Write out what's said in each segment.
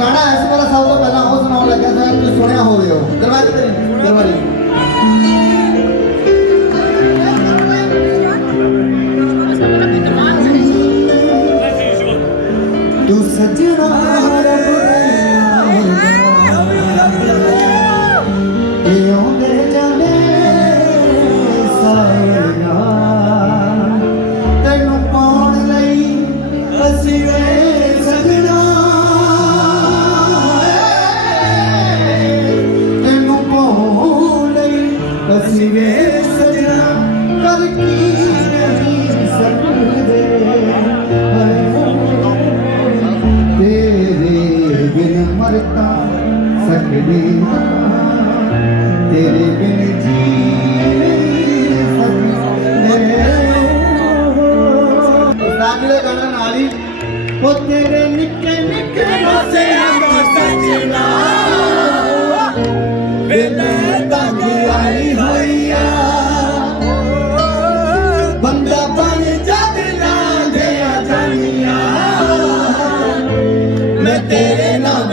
ਗਾਣਾ ਇਸ ਵਾਰ ਸਭ ਤੋਂ ਪਹਿਲਾਂ ਉਹ ਸੁਣਾਉਣ ਲੱਗਾ ਸੀ ਤੁਸੀਂ ਸੁਣਿਆ ਹੋਵੇ ਉਹ ਦਰਬਾਰੀ ਤੂੰ ਸੱਜਣਾ तेरे बिन जी गाने नाली वो तेरे निक्के निक्के रोसे सजना वेले तक आई होइया बंदा बन जद ना दे जानिया मैं तेरे नाम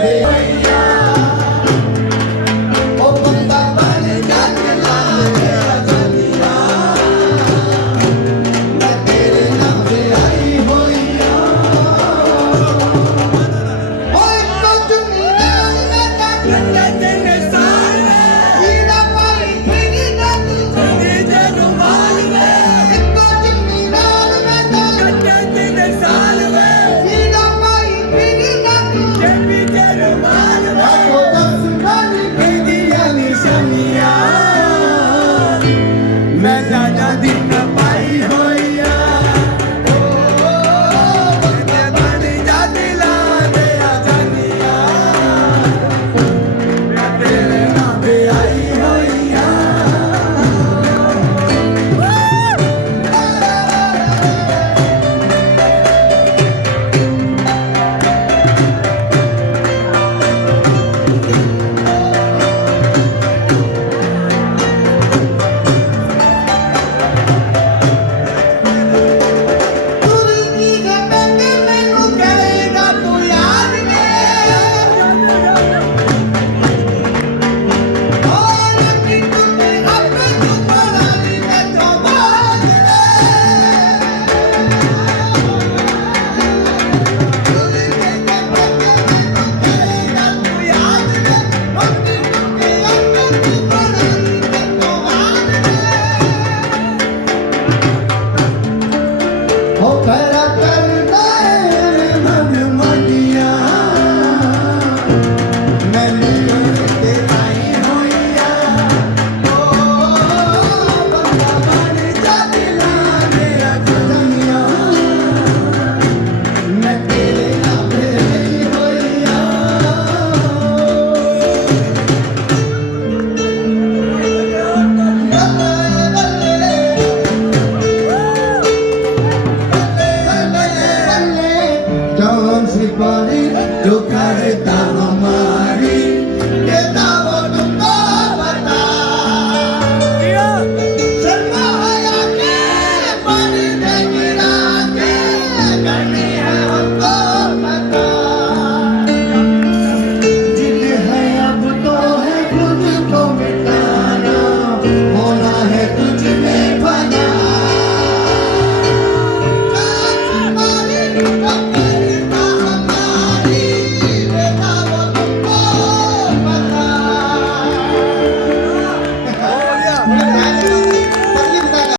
जो करता